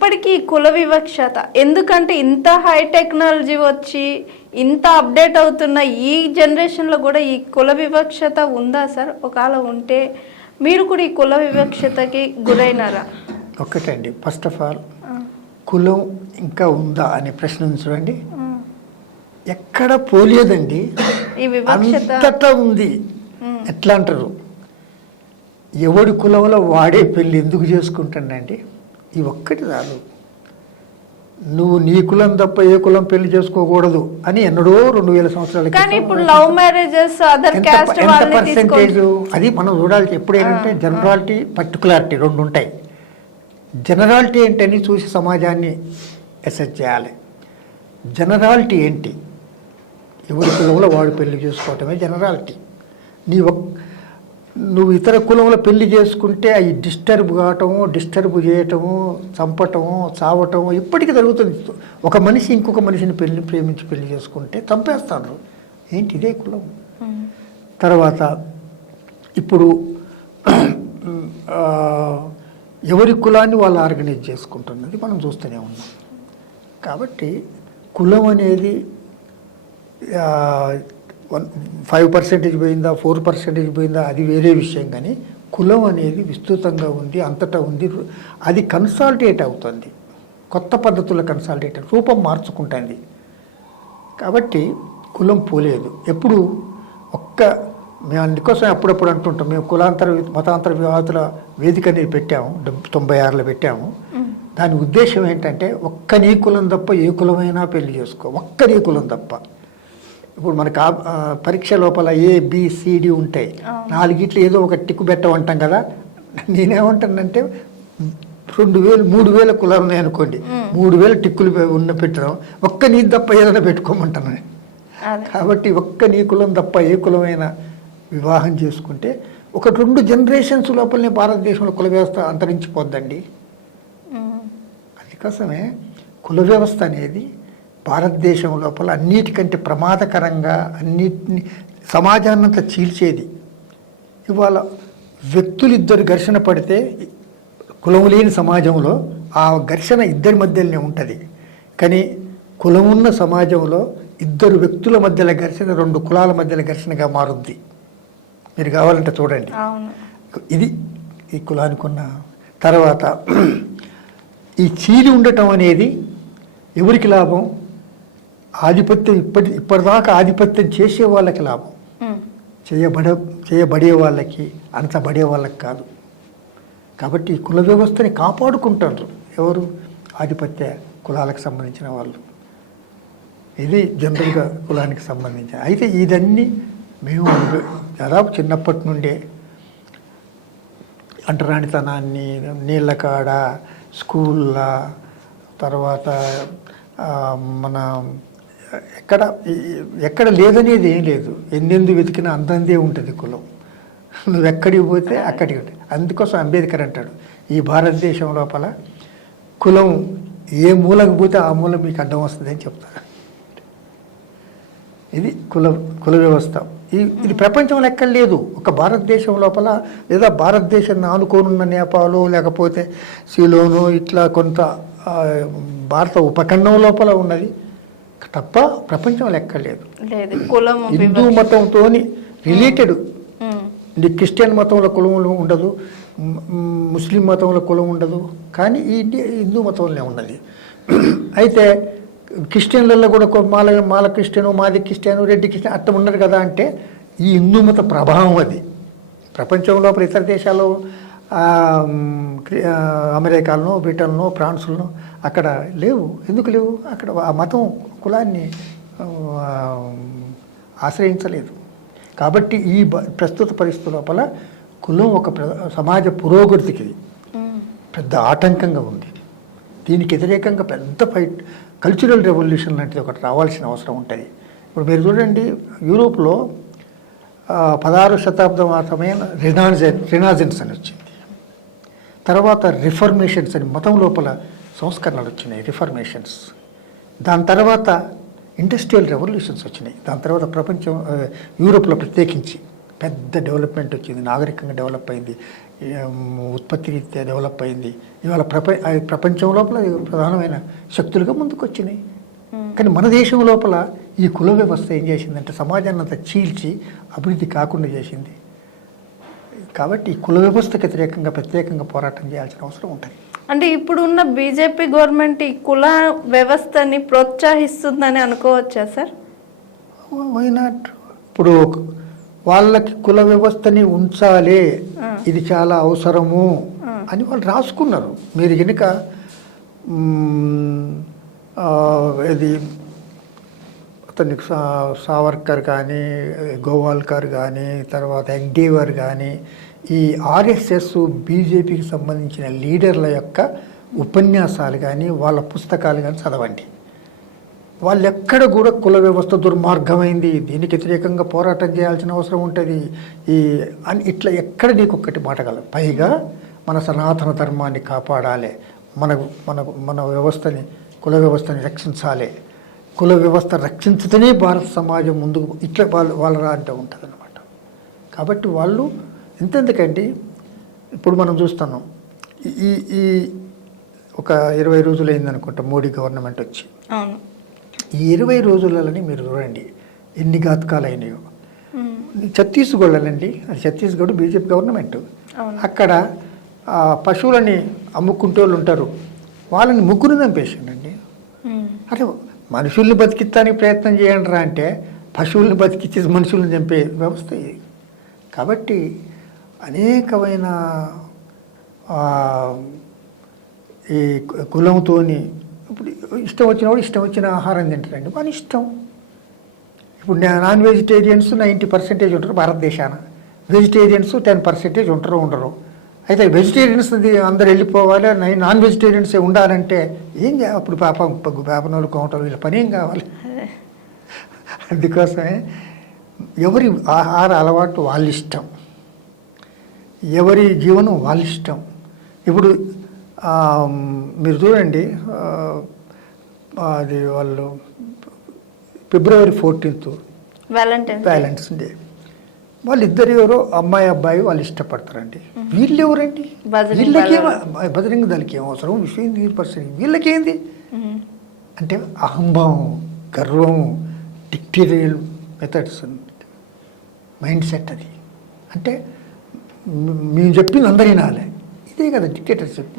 ఇప్పటికీ కుల వివక్షత. ఎందుకంటే ఇంత హై టెక్నాలజీ వచ్చి ఇంత అప్డేట్ అవుతున్న ఈ జనరేషన్లో కూడా ఈ కుల వివక్షత ఉందా సార్ ఒకవేళ ఉంటే మీరు కూడా ఈ కుల వివక్షతకి గురైనారా? ఒక్కటండి. ఫస్ట్ ఆఫ్ ఆల్ కులం ఇంకా ఉందా అనే ప్రశ్న చూడండి. ఎక్కడ పోలేదండి. ఈ వివక్షత. అంతటా ఉంది. ఎట్లా అంటారు? ఎవడి కులంలో వాడే పెళ్ళి ఎందుకు చేసుకుంటానండి ఈ ఒక్కటి చాలు నువ్వు నీ కులం తప్ప ఏ కులం పెళ్ళి చేసుకోకూడదు అని ఎన్నడో రెండు వేల సంవత్సరాల కానీ ఇప్పుడు లవ్ మ్యారేజెస్ అదర్ పర్సెంటేజ్ అది మనం చూడాలి ఎప్పుడేంటంటే జనరాలిటీ పర్టికులారిటీ రెండు ఉంటాయి. జనరాలిటీ ఏంటని చూసి సమాజాన్ని అసెస్ చేయాలి. జనరాలిటీ ఏంటి? ఎవరి కులంలో వాడు పెళ్ళి చేసుకోవటమే జనరాలిటీ నీ ఒక్ నువ్వు ఇతర కులంలో పెళ్ళి చేసుకుంటే అవి డిస్టర్బ్ కావటము డిస్టర్బ్ చేయటము చంపటము చావటము ఇప్పటికీ జరుగుతుంది. ఒక మనిషి ఇంకొక మనిషిని పెళ్ళి ప్రేమించి పెళ్ళి చేసుకుంటే చంపేస్తాడు. ఏంటి ఇదే కులం? తర్వాత ఇప్పుడు ఎవరి కులాన్ని వాళ్ళు ఆర్గనైజ్ చేసుకుంటున్నది మనం చూస్తూనే ఉన్నాం. కాబట్టి కులం అనేది వన్ ఫైవ్ పర్సెంటేజ్ పోయిందా ఫోర్ పర్సెంటేజ్ పోయిందా అది వేరే విషయం కానీ కులం అనేది విస్తృతంగా ఉంది అంతటా ఉంది. అది కన్సాలిడేట్ అవుతుంది. కొత్త పద్ధతుల కన్సాలిడేట్ రూపం మార్చుకుంటుంది. కాబట్టి కులం పోలేదు. ఎప్పుడు ఒక్క మేము అందుకోసం అప్పుడప్పుడు అంటుంటాం మేము కులాంతర మతాంతర వివాహాల వేదిక అనేది పెట్టాము తొంభై ఆరులో పెట్టాము. దాని ఉద్దేశం ఏంటంటే ఒక్క నీ కులం తప్ప ఏ కులమైనా పెళ్ళి చేసుకో ఒక్క నీ కులం తప్ప. ఇప్పుడు మనకు పరీక్ష లోపల ఏ బి సిడి ఉంటాయి నాలుగిట్లు ఏదో ఒక టిక్కు పెట్టమంటాం కదా. నేనేమంటానంటే రెండు వేలు మూడు వేల కులాలు ఉన్నాయి అనుకోండి మూడు వేల టిక్కులు ఉన్న పెట్టడం ఒక్క నీ తప్ప ఏదైనా పెట్టుకోమంటాను కాబట్టి ఒక్క నీ కులం తప్ప ఏ కులమైనా వివాహం చేసుకుంటే ఒక రెండు జనరేషన్స్ లోపలనే భారతదేశంలో కుల వ్యవస్థ అంతరించిపోద్దండి. అందుకోసమే కుల వ్యవస్థ అనేది భారతదేశం లోపల అన్నిటికంటే ప్రమాదకరంగా అన్నిటిని సమాజాన్నంతా చీల్చేది. ఇవాళ వ్యక్తులు ఇద్దరు ఘర్షణ పడితే కులం లేని సమాజంలో ఆ ఘర్షణ ఇద్దరి మధ్యలోనే ఉంటుంది. కానీ కులం ఉన్న సమాజంలో ఇద్దరు వ్యక్తుల మధ్యలో ఘర్షణ రెండు కులాల మధ్యలో ఘర్షణగా మారుద్ది. మీరు కావాలంటే చూడండి. ఇది ఈ కులానికి ఉన్న తర్వాత ఈ చీలి ఉండటం అనేది ఎవరికి లాభం? ఆధిపత్యం ఇప్పటి ఇప్పటిదాకా ఆధిపత్యం చేసే వాళ్ళకి లాభం. చేయబడ చేయబడే వాళ్ళకి అంతబడే వాళ్ళకి కాదు. కాబట్టి కుల వ్యవస్థని కాపాడుకుంటారు. ఎవరు? ఆధిపత్య కులాలకు సంబంధించిన వాళ్ళు. ఇది జనరల్గా కులానికి సంబంధించిన అయితే ఇదన్నీ మేము దాదాపు చిన్నప్పటి నుండే అంటరానితనాన్ని నీళ్ళ కాడ స్కూళ్ళ తర్వాత మన ఎక్కడ ఎక్కడ లేదనేది ఏం లేదు. ఎన్నెందు వెతికినా అంతందే ఉంటుంది కులం. నువ్వు ఎక్కడికి పోతే అక్కడికి ఉంటుంది. అందుకోసం అంబేద్కర్ అంటాడు ఈ భారతదేశం లోపల కులం ఏ మూలకు పోతే ఆ మూల మీకు అడ్డం వస్తుంది అని ఇది కుల కుల వ్యవస్థ. ఈ ఇది ప్రపంచంలో ఎక్కడ లేదు. ఒక భారతదేశం లోపల లేదా భారతదేశాన్ని ఆనుకోనున్న నేపాలు లేకపోతే సిలోను ఇట్లా కొంత భారత ఉపఖండం లోపల ఉన్నది. తప్ప ప్రపంచంలో ఎక్కడ లేదు. లేదు కులం హిందూ మతంతో రిలేటెడ్. క్రిస్టియన్ మతంలో కులం ఉండదు ముస్లిం మతంలో కులం ఉండదు కానీ ఈ హిందూ మతంలోనే ఉన్నది. అయితే క్రిస్టియన్లలో కూడా మాల మాల క్రిస్టియను మాది క్రిస్టియను రెడ్డి క్రిస్టియన్ అట్ట ఉన్నారు కదా అంటే ఈ హిందూ మత ప్రభావం అది. ప్రపంచం లోపల ఇతర దేశాల్లో అమెరికాలను బ్రిటన్లో ఫ్రాన్స్లో అక్కడ లేవు. ఎందుకు లేవు? అక్కడ ఆ మతం కులాన్ని ఆశ్రయించలేదు. కాబట్టి ఈ ప్రస్తుత పరిస్థితి లోపల కులం ఒక సమాజ పురోగతికి. పెద్ద ఆటంకంగా ఉంది. దీనికి వ్యతిరేకంగా పెద్ద ఫైట్ కల్చరల్ రెవల్యూషన్ లాంటిది ఒకటి రావాల్సిన అవసరం ఉంటుంది ఇప్పుడు మీరు చూడండి యూరోప్లో పదహారు శతాబ్దం ఆ సమయంలో రినాజెన్ రినాజెన్స్ అని వచ్చింది తర్వాత రిఫర్మేషన్స్ అని మతం లోపల సంస్కరణలు వచ్చినాయి రిఫర్మేషన్స్ దాని తర్వాత ఇండస్ట్రియల్ రెవల్యూషన్స్ వచ్చినాయి. దాని తర్వాత ప్రపంచం యూరోప్లో ప్రత్యేకించి పెద్ద డెవలప్మెంట్ వచ్చింది నాగరికంగా డెవలప్ అయింది ఉత్పత్తి రీత్యా డెవలప్ అయింది. ఇవాళ ప్రప ప్రపంచం లోపల అది ప్రధానమైన శక్తులుగా ముందుకు వచ్చినాయి. కానీ మన దేశం లోపల ఈ కుల వ్యవస్థ ఏం చేసిందంటే సమాజాన్ని అంతా చీల్చి అభివృద్ధి కాకుండా చేసింది. కాబట్టి కుల వ్యవస్థకు వ్యతిరేకంగా ప్రత్యేకంగా పోరాటం చేయాల్సిన అవసరం ఉంటుంది. అంటే ఇప్పుడున్న బీజేపీ గవర్నమెంట్ ఈ కుల వ్యవస్థని ప్రోత్సహిస్తుందని అనుకోవచ్చా సార్? వై నాట్ ఇప్పుడు వాళ్ళకి కుల వ్యవస్థని ఉంచాలి ఇది చాలా అవసరము అని వాళ్ళు రాసుకున్నారు. మీరు కనుక మ్, ఆ, సా సావర్కర్ కానీ గోవాల్కర్ కానీ తర్వాత ఎగ్డేవర్ కానీ ఈ ఆర్ఎస్ఎస్ బీజేపీకి సంబంధించిన లీడర్ల యొక్క ఉపన్యాసాలు కానీ వాళ్ళ పుస్తకాలు కానీ చదవండి. వాళ్ళు ఎక్కడ కూడా కుల వ్యవస్థ దుర్మార్గమైంది. దీనికి వ్యతిరేకంగా పోరాటం చేయాల్సిన అవసరం ఉంటుంది. ఈ అని ఇట్లా ఎక్కడ నీకు ఒక్కటి మాటగలరు పైగా మన సనాతన ధర్మాన్ని కాపాడాలి. మన మన మన వ్యవస్థని కుల వ్యవస్థని రక్షించాలి. కుల వ్యవస్థ రక్షించితేనే భారత సమాజం ముందుకు ఇట్లా వాళ్ళు వాళ్ళ అంటే ఉంటుంది అనమాట కాబట్టి వాళ్ళు ఎంతెందుకండి ఇప్పుడు మనం చూస్తున్నాం ఈ- ఈ ఒక ఇరవై రోజులు అయిందనుకుంటా మోడీ గవర్నమెంట్ వచ్చి. ఈ ఇరవై రోజులని మీరు చూడండి ఎన్ని ఘాతకాలు అయినాయో. ఛత్తీస్గఢ్లోనండి అది ఛత్తీస్గఢ్ బీజేపీ గవర్నమెంట్. అక్కడ ఆ, పశువులని అమ్ముకుంటూ వాళ్ళు ఉంటారు. వాళ్ళని ముగ్గురు చంపేసిండండి. అరే మనుషుల్ని బతికించడానికి ప్రయత్నం చేయండి రా అంటే పశువుల్ని బతికించి మనుషుల్ని చంపే వ్యవస్థ ఇది. కాబట్టి అనేకమైన ఈ కులంతోని ఇప్పుడు ఇష్టం వచ్చినప్పుడు ఇష్టం వచ్చిన ఆహారం తింటారండి మన ఇష్టం. ఇప్పుడు నాన్ వెజిటేరియన్స్ నైంటీ పర్సెంటేజ్ ఉంటారు భారతదేశాన. వెజిటేరియన్స్ టెన్ పర్సెంటేజ్ ఉంటారు ఉండరు. అయితే వెజిటేరియన్స్ అందరు వెళ్ళిపోవాలి నాన్ వెజిటేరియన్స్ ఉండాలంటే ఏం అప్పుడు పాపం పాపనోళ్ళు కోమటలు వీళ్ళ పని ఏం కావాలి? అందుకోసమే ఎవరి ఆహార అలవాటు వాళ్ళ ఇష్టం. ఎవరి జీవనం వాళ్ళ ఇష్టం. ఇప్పుడు మీరు చూడండి అది వాళ్ళు ఫిబ్రవరి ఫోర్టీన్త్ వ్యాలంటైన్స్ డే. వాళ్ళిద్దరు ఎవరో అమ్మాయి అబ్బాయి వాళ్ళు ఇష్టపడతారండి. వీళ్ళు ఎవరండి బజరంగ్ వీళ్ళకేం దళం. బజరంగ దళకి ఏం అవసరం? విషయం పర్సెంట్ వీళ్ళకేంది. అంటే అహంభావం గర్వం డిక్టేరియల్ మెథడ్స్ మైండ్ సెట్ అది. అంటే మేము చెప్పింది అందరి వినాలి ఇదే కదా dictatorship.